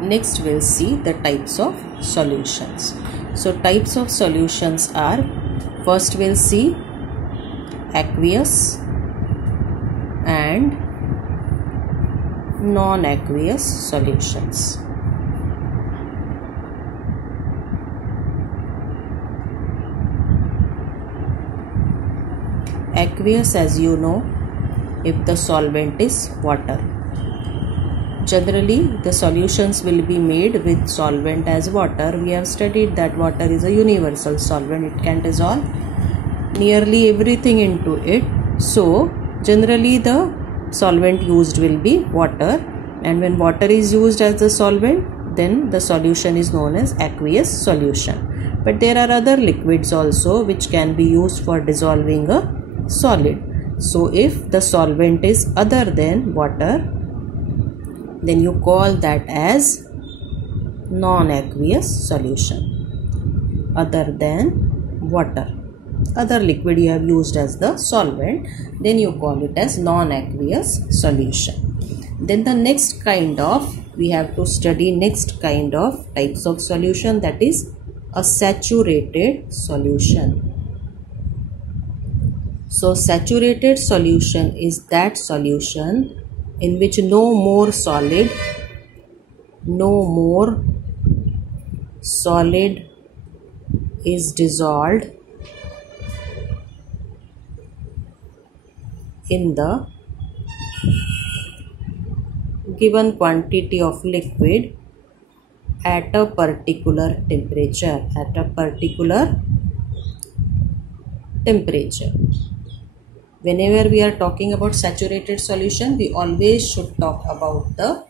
next we'll see the types of solutions. So types of solutions are, first we'll see aqueous and non-aqueous solutions. Aqueous, as you know, if the solvent is water. Generally, the solutions will be made with solvent as water. We have studied that water is a universal solvent. It can dissolve nearly everything into it. So, generally the solvent used will be water, and when water is used as the solvent, then the solution is known as aqueous solution. But there are other liquids also which can be used for dissolving a solid. So, if the solvent is other than water, then you call that as non-aqueous solution. Other than water, other liquid you have used as the solvent, then you call it as non-aqueous solution. Then the next kind of, we have to study next kind of types of solution, that is a saturated solution. So saturated solution is that solution in which no more solid is dissolved in the given quantity of liquid at a particular temperature. Whenever we are talking about saturated solution, we always should talk about the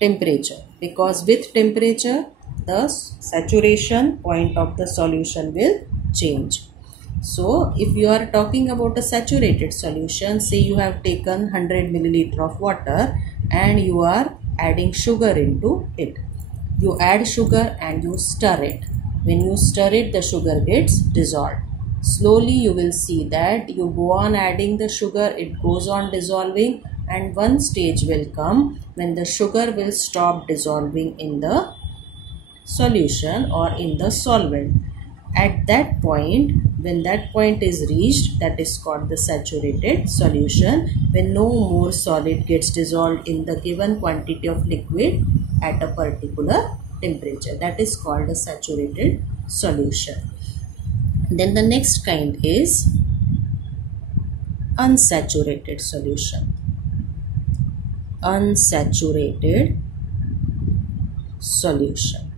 temperature, because with temperature the saturation point of the solution will change. So if you are talking about a saturated solution, say you have taken 100 milliliter of water and you are adding sugar into it. You add sugar and you stir it. When you stir it, the sugar gets dissolved. Slowly you will see that you go on adding the sugar, it goes on dissolving, and one stage will come when the sugar will stop dissolving in the solution or in the solvent. At that point, when that point is reached, that is called the saturated solution, when no more solid gets dissolved in the given quantity of liquid at a particular temperature. That is called a saturated solution. Then the next kind is unsaturated solution. Unsaturated solution.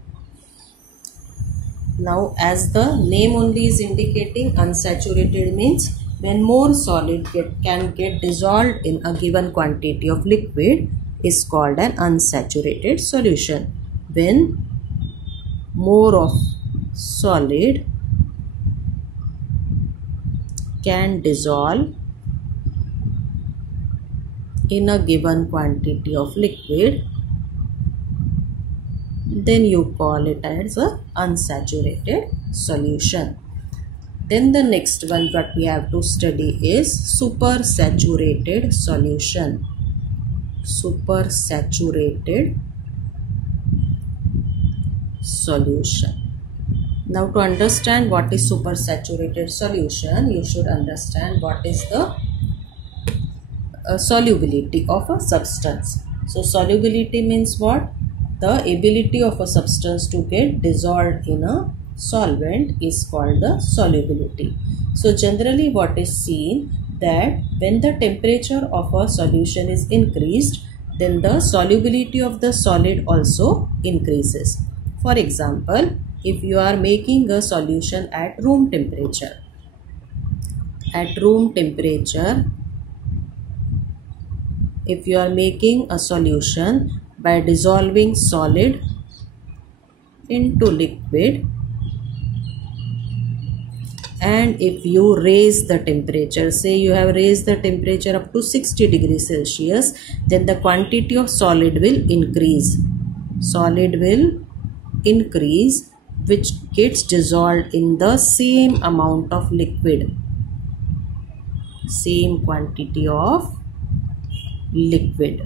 Now, as the name only is indicating, unsaturated means when more solid can get dissolved in a given quantity of liquid is called an unsaturated solution. When more of solid can dissolve in a given quantity of liquid, then you call it as a unsaturated solution. Then the next one that we have to study is supersaturated solution. Supersaturated solution. Now, to understand what is supersaturated solution, you should understand what is the solubility of a substance. So solubility means what? The ability of a substance to get dissolved in a solvent is called the solubility. So generally what is seen, that when the temperature of a solution is increased, then the solubility of the solid also increases. For example, if you are making a solution at room temperature, if you are making a solution by dissolving solid into liquid, and if you raise the temperature, say you have raised the temperature up to 60 degrees Celsius, then the quantity of solid will increase. Solid will increase, which gets dissolved in the same amount of liquid, same quantity of liquid.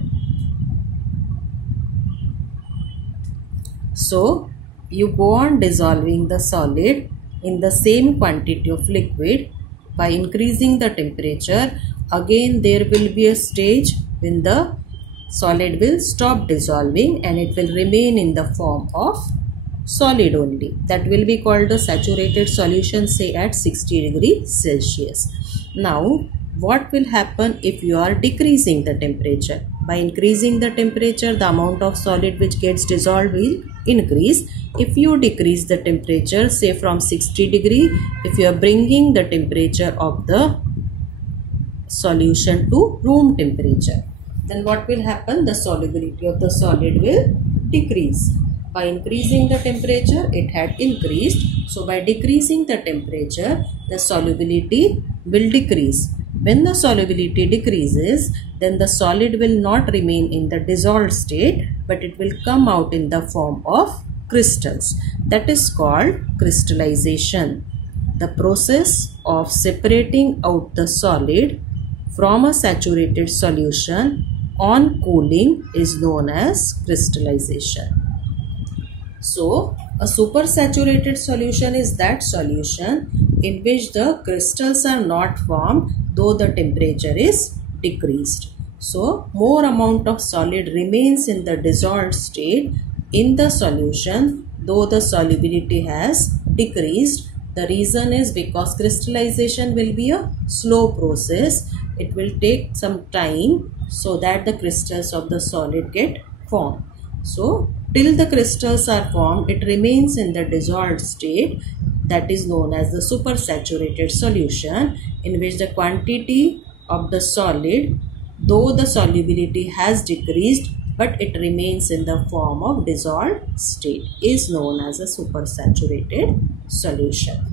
So you go on dissolving the solid in the same quantity of liquid by increasing the temperature. Again there will be a stage when the solid will stop dissolving and it will remain in the form of solid only. That will be called the saturated solution, say at 60 degrees Celsius. Now what will happen if you are decreasing the temperature? By increasing the temperature, the amount of solid which gets dissolved will increase. If you decrease the temperature, say from 60 degree, if you are bringing the temperature of the solution to room temperature, then what will happen? The solubility of the solid will decrease. By increasing the temperature, it had increased. So by decreasing the temperature, the solubility will decrease. When the solubility decreases, then the solid will not remain in the dissolved state, but it will come out in the form of crystals. That is called crystallization. The process of separating out the solid from a saturated solution on cooling is known as crystallization. So, a supersaturated solution is that solution in which the crystals are not formed though the temperature is decreased. So, more amount of solid remains in the dissolved state in the solution though the solubility has decreased. The reason is because crystallization will be a slow process. It will take some time so that the crystals of the solid get formed. So, till the crystals are formed, it remains in the dissolved state. That is known as the supersaturated solution, in which the quantity of the solid, though the solubility has decreased, but it remains in the form of dissolved state, is known as a supersaturated solution.